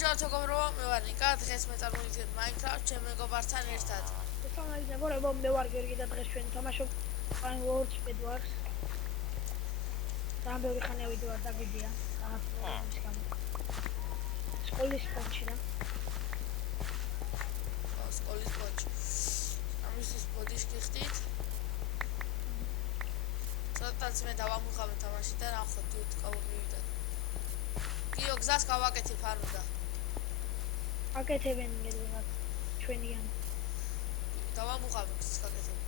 გამარჯობა მეგობრებო, მე ვარ ნიკა, დღეს მე წარმოვიდგენთ Minecraft ჩემ მეგობართან ერთად. მეგობრებო, მე ვარ გიორგი და დღეს ჩვენ ვთამაშობ World Bedwars. ძალიან ბევრი ხანია ვიდეო არ დაგვიდია, რაღაც პრობლემის გამო. სკოლის პონჩი რა. სკოლის პონჩი. ამის ბოდიშ გიხდით. ცოტაც მე დავამუხავ თამაში და ნახოთ თუ გავმივიდეთ. გიო გზას გავაკეთებ არ უნდა. აკეთებენ მეგობრებო, ჩვენიან. დავამუხავ გზას გაკეთებ.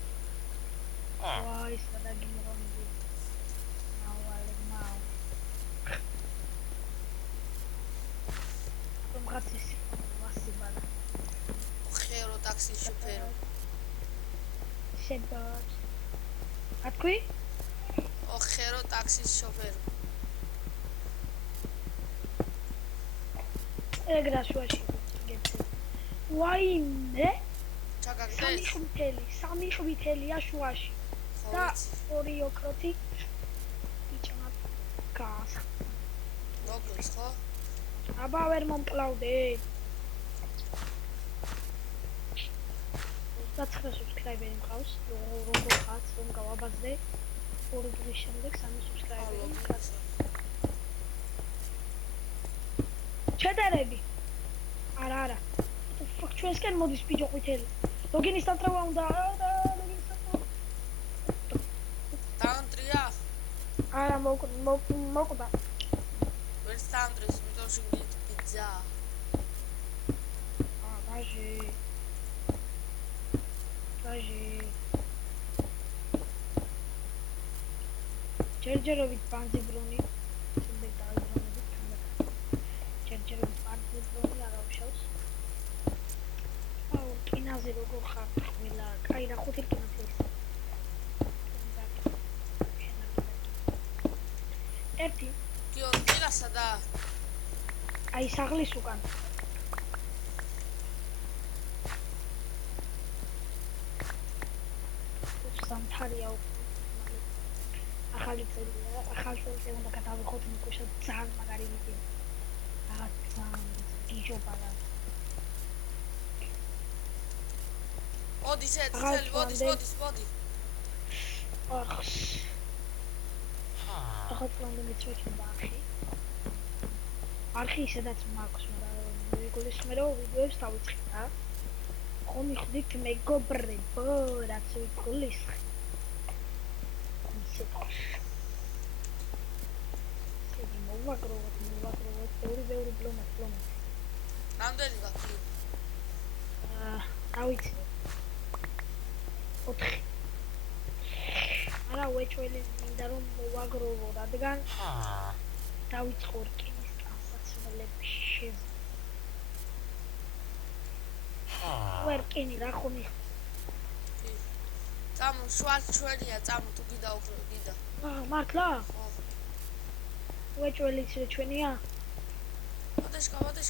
ვაი, სადაგიმოვიდი. ნაუ. რომღაცის ვასიბალა. ხერო ტაქსის შოფერო. შედოთ. ატქვი? ხერო ტაქსის შოფერო. ეგრაშუაში გეთე. ვაიმე? ჩაგაგდეს? სამი ხვითელია შუაში. და ორი ოქროთი იჭმათ გას. მოგეს ხო? აბა ვერ მომკლავდე. 29 subscriber-ი მყავს, როგორ ხარ, რომ გავაბაზრე. ორი დღის შემდეგ 3 subscriber-ი მყავს. ჩედერები. არა. Fuck, ჩვენსკენ მოდის ბიჭო ყვითელი. ლოგინის დატრევა უნდა და ლოგინის დატრევა. დაანტრია? არა, მოკვდა. ვერც დაანტრის, იმიტომ რომ შეგიძლიათ პიცა. ბაჟი. ჯერჯერობით ბანძიბრუნი. შემდეგ დაიბრუნებით თამბაქ. ჯერჯერობით ბანძიბრუნი არ ავშავს. აუ, კინაზე როგორ ხარ? ყველა, კაი რა 5 კინოთი. ერთი. გიო, კინასა და აი საღლის უკან. სამთარია ახალი წელი უნდა გადავიხოთ მოკუშა ძალიან მაგარი ვიდეო. რაღაც ძალიან გიჟობა რა. მოდი. ახლა პლანი მეწვექება არხი სადაც მაქვს, მაგრამ ვიგულისმერო ვიდეოებს დავიწყე რა. ხომ იხდით მეგობრებო, რაც ვიგულისხმე. მოვაგროვოთ, ბევრი ბლომა. რამდენი გაქვს? რა ვიცი. 4. არა, უეჭველი მინდა რომ მოვაგროვო, რადგან დავიწყო რკინის ტრანსაქციები შევ. ვერკინი რა ხომი? წამო, შუას ჩვენია, წამო, თუ გიდა უფრო გიდა. მართლა? ხო. უეჭველიც ჩვენია? მოდეშკა, მოდი.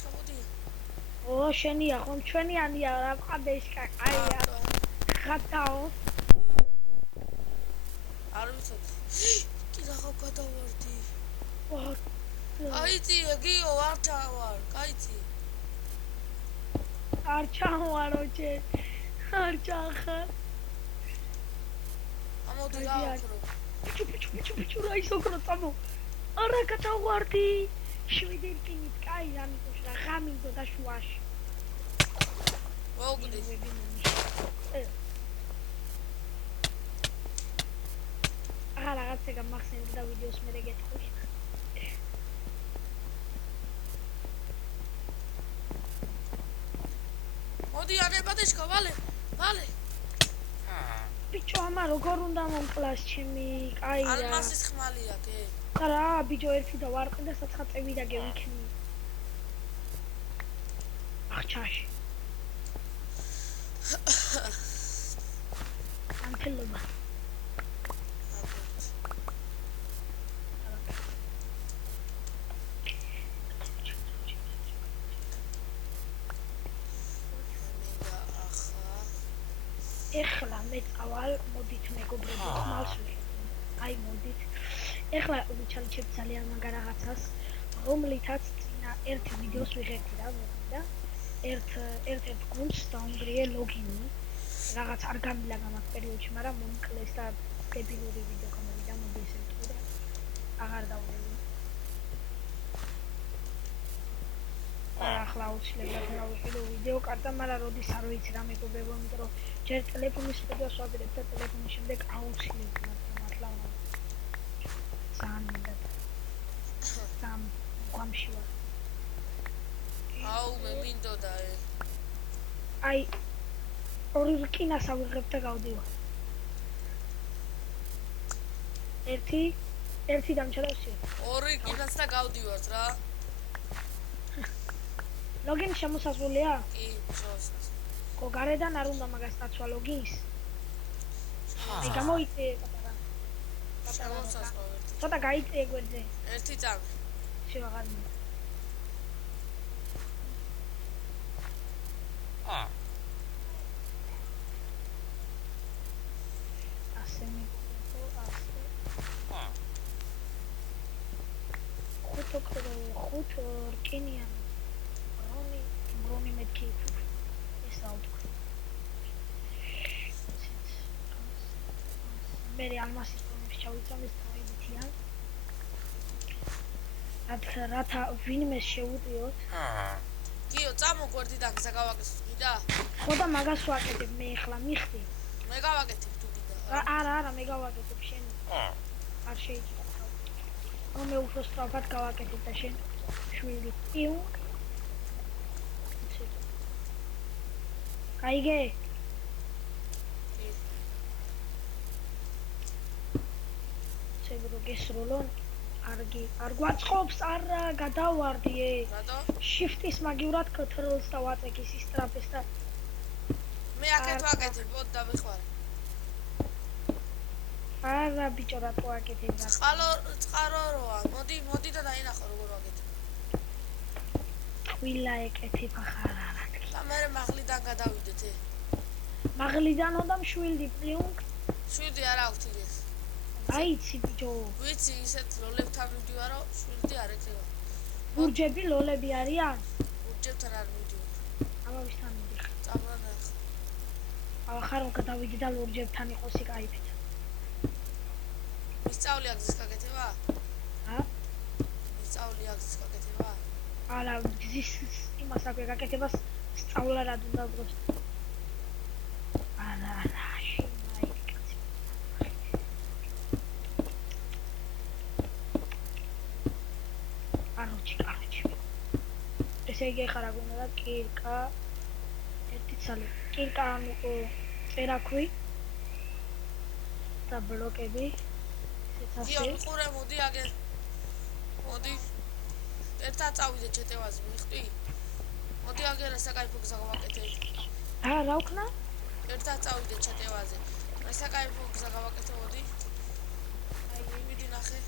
შენია, ხომ ჩვენიანია რა ყადეშკა, აია. ხატაო. არ ვიცოდი. კიდე ხავ გადავარდი. ვარ. აიცი, გიო, არ ჩავარ, კაიცი. არ ჩავარო ჩე. არ ჩახარ. ამოდი რა ოქრო. ბიჭო, რა ის ოქრო წამო. არა გადავარდი. 7 რკინით, კაი, ამიტომ რა ღამინდო და შუაში. მოგდი. რაღაცა გამახსენდა და ვიდეოს მე გეტყვი. მოდი ანებადეშკა, ვალე. ბიჭო, ამა როგორ უნდა მომკლას ჩემი, კაი რა. ალმასის ხმალია, კე. არა, ბიჭო, ერთი და ვარყი და საცხაწევი და გევიქნი. ახჩაში. ანთელობა. ეხლა მე წავალ, მოდით მეგობრებო, ხმალს ვიღებ. აი მოდით. ეხლა ვიჩალჩებ ძალიან მაგარ რაღაცას, რომლითაც წინა ერთი ვიდეოს ვიღებდი რა და ერთ გუნდს დაუნგრიე ლოგინი რაღაც არ გამილაგა მაგ პერიოდში, მაგრამ მომკლეს და დებილური ვიდეო გამოვიდა მობილზე და აღარ დავდები. ახლა აუცილებლად გავიყიდო ვიდეო კარტა, მაგრამ როდის არ ვიცი რა მეგობრებო, იმიტომ რომ ჯერ ტელეფონის ვიდეოს ვაგდებ და ტელეფონის შემდეგ აუცილებლად მართლა ძალიან მინდა. სამ გამში ვარ. აუ მე მინდოდა აი ორი რკინას ავიღებ და გავდივარ. ერთი დამჩარევსია. ორი რკინას და გავდივართ რა. ლოგინი შემოსაზღვრულია? კი, შევასწავლე. ხო, გარედან არ უნდა მაგას დაცვა ლოგინს. აი გამოიწე პატარა. შევასწავლე. ცოტა გაიწე გვერდზე. ერთი წამი. შევაღარ მინდა. ასე მიგო, ასე. ხუთ რკინიანი. რონი მეთქი. ეს აუტკ. მე ალმასის პრომის ჩავიწამ ეს თავიდითიან. რათა ვინმე შეუწიოთ. კიო, წამოგვერდიდან გზა გავაკეთებ, გინდა? ხო და მაგას ვაკეთებ მე ახლა მიხდი. მე გავაკეთებ თუ გინდა. არა, მე გავაკეთებ შენ. არ შეიძლება. მე უფრო სწრაფად გავაკეთებ და შენ შვილი. იუ. გაიგე? შეგრო გესროლონ. არ გვაწყობს, არა, გადავარდიე. რატო? Shift-ის მაგივრად Ctrl-ს და ვაწექი სისტრაფეს და მე აქეთ ვაკეთებ, ოდ დამეხوارე. არა ბიჭო რატო აკეთებ და წყარო როა. მოდი და დაინახო როგორ ვაკეთებ. ვილა ეკეთებ ახლა რა. და მე მაღლიდან გადავიდეთ. მაღლიდან და მშვილდი პლიუნკ. შვიდი არა აქვს ის. აიცი ბიჭო. ვიცი ისეთ ლოლებთან მივდივარო, შვიდი არ ეკრება. ბურჯები ლოლები არიან? ბურჯებთან არ მივდივარ. ამავისთან მიდიხარ. წამრანახ. ახლა რომ გადავიდი და ლურჯებთან იყოს იკაიფით. მისწავლი აგზის გაკეთება? მისწავლი აგზის გაკეთება? არა, გზის იმას აქვე გაკეთებას სწავლა რა უნდა უბრალოდ. არა, შემაიკაცი. კაროჩი. ესე იგი ხარ აგუნა კირკა. ერთი ცალი. კირკა ანუ წერაქვი და ბლოკები. გიო, მიყურე, მოდი აგერ. მოდი. ერთად წავიდე ჩეტევაზე, მიხვდი? მოდი აგერა საკაიფო გზა გავაკეთებ. რა ვქნა? ერთად წავიდე ჩეტევაზე. მე საკაიფო გზა გავაკეთე, მოდი. აი, მივიდი ნახე.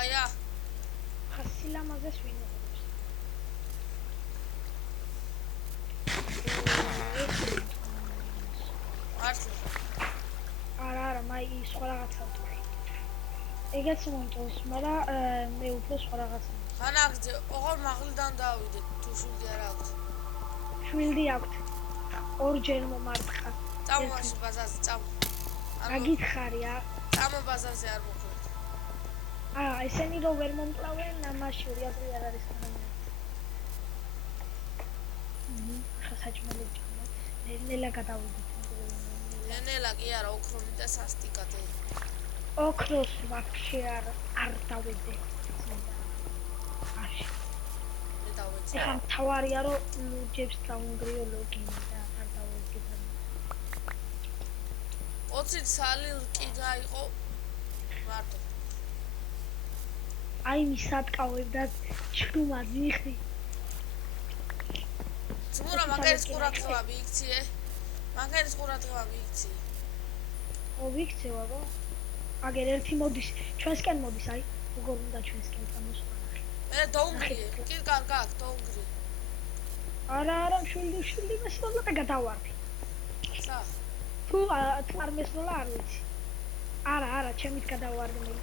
აია. ხასილამაზეს ვინოებს. არა, მაი სხვა რაღაცა ვთქვი. ეგეც მომწონს, მაგრამ მე უფრო სხვა რაღაცა. ხანაგზე, ოღონ მაღლიდან დავიდე, თუ შვილი არ აქვს. შვილი აქვს. ორჯერ მომარცხა. წამო მაშინ ბაზარზე, წამო. გაგითხარია. წამო ბაზარზე არ მოხვდეთ. ესენი რო ვერ მომკლავენ, ამაში ორი არ არის κανένα. ხა საჭმელი ჭამა. ნელა გადავიდეთ. ნელა კი არა, ოქრონი და სასტიკათე. ოქროს ვაფშე არ დავედე. აში. მე დავეცე. ეხლა თავარია რომ ლურჯებს დაუნგრიო ლოგინი და არ დავედე. 20 წელი რკინა იყო მარტო. აი მისატკავებ და ჩრუმად მიხდი. ზმურა მაგერის ყურადღება მიიქციე. მაგერის ყურადღება მიიქციე. ვიქცე ვაბა. აგერ ერთი მოდის, ჩვენსკენ მოდის, აი, როგორ უნდა ჩვენსკენ წამოსვლა. მე დაუნგრიე, კი კარგა, დაუნგრიე. არა, მშვილი მესროლა და გადავარდი. სა. თუ არ მესროლა არ ვიცი. არა, ჩემით გადავარდი მე.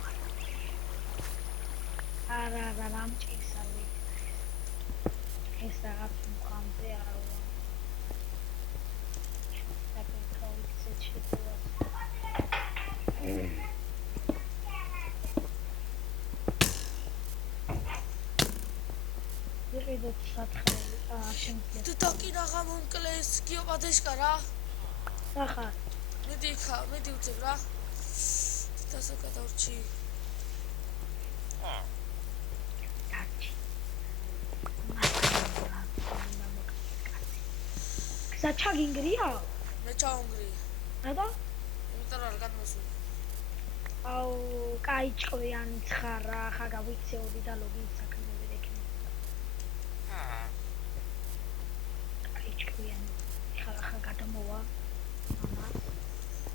არა რამჭირს არ ვიცი ეს რაღაც მუხამზე არა დაკავიქცეთ შეძლებას ვიყიდოთ სათხელი შემიძლია დაკინა გამონკლეს გიოპადეშკა რა სახარ მიდი უცებ რა დასა გადავრჩი დარჩი საჩაგინგრია მე ჩაუნგრია რატო იმიტომ არ გადმოსული აუ კაი ჭკვიანი ცხარა ხა გავიქცეოდი და ლოგინს საქმე ვერ ექნება კაი ჭკვიანი ხა გადამოვა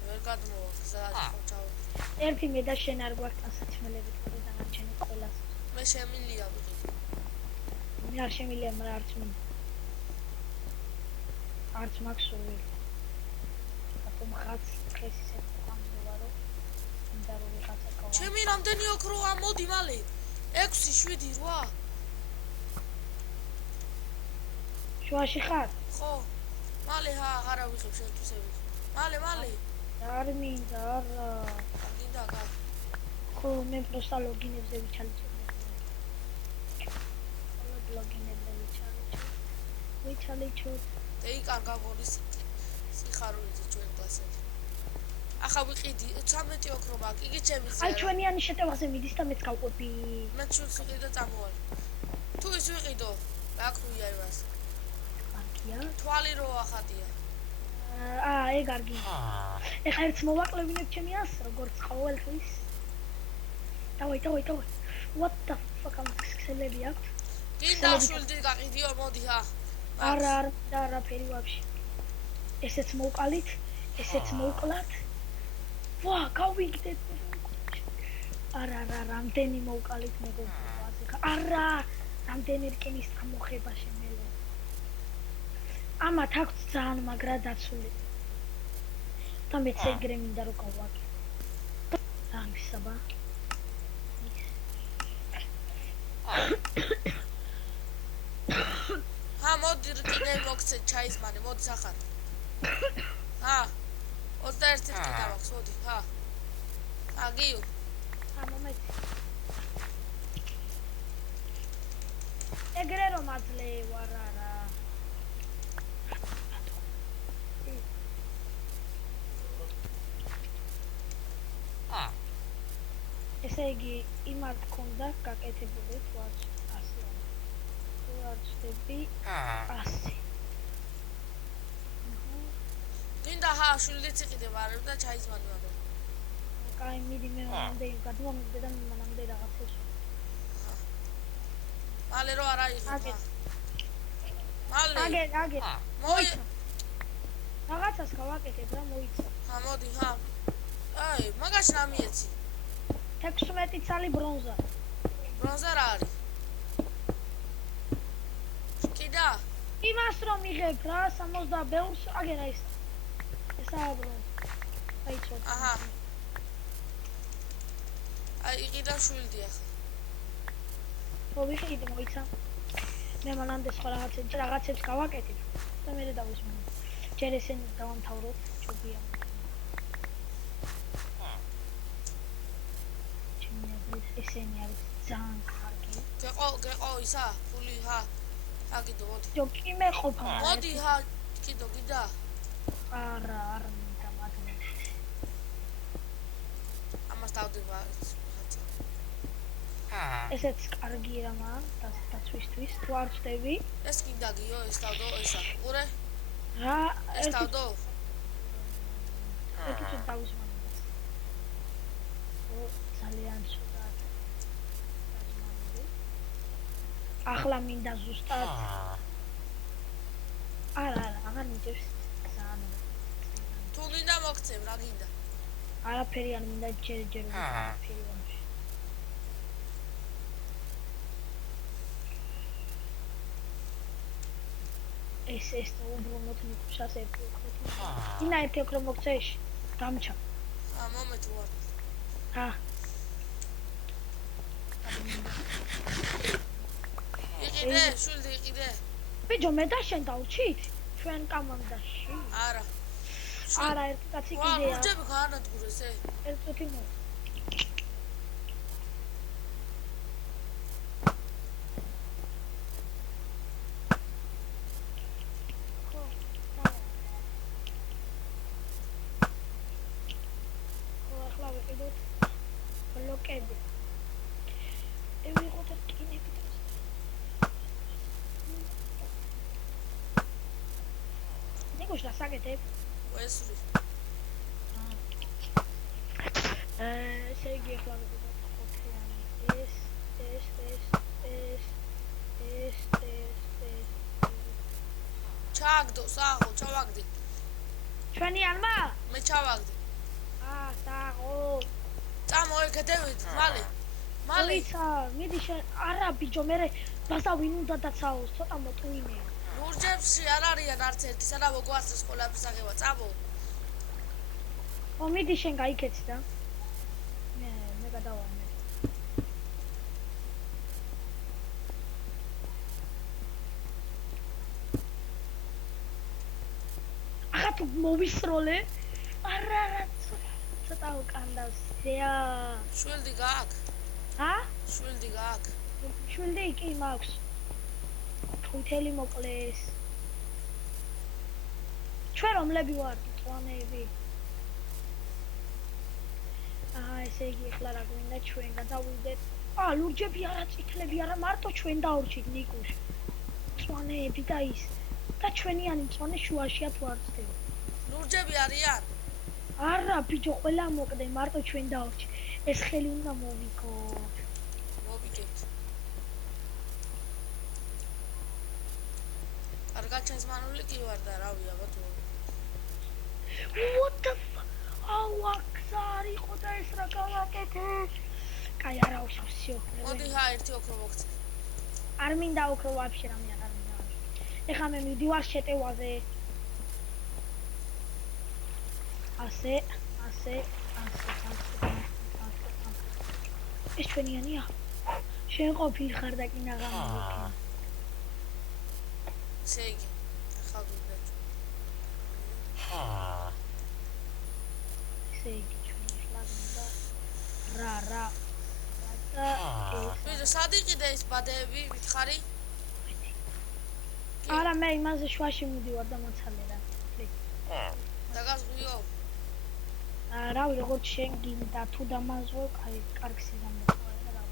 ვერ გადმოვა გზა ჩაუ ერთი მე და შენ არ გვაქვს ასაცმელებით და დანარჩენი ყველას მე შემილია ვიყიდე მე არ შემილია მაგრამ არც მაქვს სული ატომ ხაც ხეს ისე გამზოვარო მინდა რომ ვიღაცა გავა ჩემი რამდენი ოქროა მოდი მალე 6 7 8 შუაში ხარ ხო მალე აღარა ვიღებ შეთვისები მალე არ მინდა არა გინდა გა ხო მე პროსტა ლოგინებზე ვიჩალიჩებ ლოგინებზე ვიჩალიჩებ ეი კარგა გოლის სიხარულიძე ჩვენ კლასელი ახლა ვიყიდი 13 ოქრო მაქვს იგი ჩემი აი ჩვენიანი შეტევაზე მიდის და მეც გავყვები მე ჩვენს ვიყიდე წამოვალ თუ ის ვიყიდო რა ქვია იმას კარგია თვალი რო ახადია ეგ კარგი ეხლა ერთს მოვაკლებინებ ჩემი ას როგორც ყოველთვის დავай what the fuck ამ ქსელები აქვს გინდა შულდი გაყიდიო მოდი არა ფერი ვაფშე ესეც მოვყალით ესეც მოვკლათ ვა გავიგდეთ არა რამდენი მოვყალით მეგობრებო არა რამდენი რკინის გამოხება შემელო ამათ აქვს ძალიან მაგრა დაცული და მეც ეგრე მინდა რომ გავაკეთო ამისაბა მოდი რკინე მოგცე ჩაიზმანე მოდი სახარ 21 რკინა მაქვს მოდი გიო მომეთ ეგრე რომ აძლე ვარ არა ესე იგი იმათ ქონდა გაკეთებული თვაც ასე ვარჩდები ასე გინდა შულდიც იყიდე ვარ და ჩაიზმანი მაგრამ კაი მიდი მე მომდე გადმომიდე და მანამდე რაღაცას მალე რო არ აიღებ მალე აგე მოიცა რაღაცას გავაკეთებ რა მოიცა მოდი აი მაგაში რა მიეცი 16 წალი ბრონზა რა არის კიდა იმას რომ მიღებ რა 60 ბევრს აგერა ესაა ბრონზა აი ცოტა აი იყიდა შვილდი ახლა ხო ვიყიდე მოიცა მე მანამდე სხვა რაღაცებს გავაკეთებ და მე დავისმენ ჯერ ესენი დავამთავროთ ჯობია ესენი არის ძალიან კარგი გეყო ისა ფული აგიდო მოდი ჯოკი მე ყოფა მოდი კიდო გიდა არა მინდა მაგრამ ამას დავდება ესეც კარგი რამა დაცვისთვის თუ არ ჩდები ეს კიდა გიო ეს დავდო ესა ყურე რა ეს დავდო ეკიცო დავისმენ ძალიან ცუდად ახლა მინდა ზუსტად არა აღარ მიჭერს ძალიან თუ გინდა მოგცემ რა გინდა არაფერი არ მინდა ჯერ არაფერი ვამში ეს უბრალოდ მიქუშას ერთი ოქრო ინა ერთი ოქრო მოგცეში დამჩა მომეთ ვარ იყიდე, შვილდი იყიდე. ბიჭო, მე და შენ დავჭით ჩვენ კომანდაში. არა. არა, ერთი კაცი ვა, კიდეა. ლურჯები გაანადგურეს, ერთ წუთი მო. ხო, დავა. ხო, ახლა ვიყიდოთ ბლოკები. ვიღოთ კინები. ნიკოშ დასაკეთებ. ვესვრი. ესე იგი ახლა ვიყიდოთ ხუთიანი. ეს. ჩააგდო, სააღო, ჩავაგდი. ჩვენი არმა? მე ჩავაგდი. სააღო. წამო ეკეთებით, მალე. მალე. მოიცა, მიდი შენ. არა, ბიჭო, მე ბაზა ვინ უნდა დაცაოს, ცოტა მოტვინე. ლურჯებში არ არიან არც ერთი, სადა მოგვასწრეს ყველაფრის აღება, წამო. ო, მიდი შენ გაიქეცი და. მე გადავამე. ახლა თუ მოვისროლე? არა, ცოტა უკანდავს. შვილდი გააკ. შვილდი გააკ. შვილდი კი მაქვს. თუთელი მოკლეს. ჩვენ რომლები ვართ, წვანეები? ესე იგი ახლა რა გვინდა ჩვენ გადავიდეთ. ლურჯები არა, წითლები არა, მარტო ჩვენ დავრჩით ნიკუშ. წვანეები და ის. და ჩვენიანი წვანე შუაშია თუ არ ცდება. ლურჯები არიან? არა, ბიჭო, ყველა მოკლე, მარტო ჩვენ დავრჩით. ეს ხელი უნდა მოვიკოთ. მოვიგებთ. კარგად ჩენს მანული კი ვარ და რავი აბა თუ. What the fuck? გზა არ იყო და ეს რა გავაკეთე? კაი, არა უშავს, всё. მოდი ერთი ოქრო მოგცე. არ მინდა ოქრო ვაფშე რამე არ მინდა. ეხლა მე მივდივარ შეტევაზე. ასე. ეს ჩვენიანია? შენ ყოფილი ხარ და კი ნაღამი. ესე იგი, ახლა გვიგდეთ. ესე იგი, ჩვენ ახლა მინდა რა. ვიდეო სად იყიდე ის ბადეები, მითხარი? არა, მე იმაზე შუაში მივდივარ და მოცალე რა. დაგაზღვიო? რავი, როგორც შენ გინდა, თუ დამაზღვე, კარგს დამოწვა რა.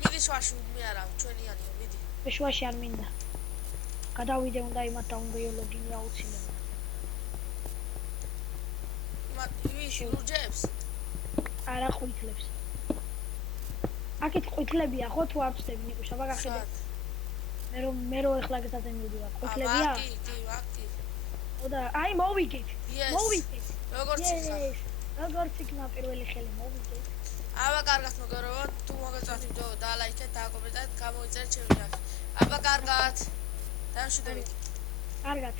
მიდი შუაში, მე არა, ჩვენიანია, მიდი. მე შუაში არ მინდა. გადავიდე უნდა იმათ და უნდა ლოგინი აუცილებლად. ვიში ლურჯებს? არა, ყვითლებს. აქეთ ყვითლებია, ხო თუ არ ვწდები ნიკუშ, აბა გახედე. მე რო ეხლა გზაზე მივდივარ, ყვითლებია? კი. და აი მოვიგეთ. როგორც იქნა. როგორც იქნა პირველი ხელი მოვიგეთ. აბა კარგად მოგეროვა, თუ მოგეწონთ ვიდეო დალაიქეთ და კომენტარით გამოიწერეთ ჩემი. აბა კარგად. დამშვიდებით. კარგად.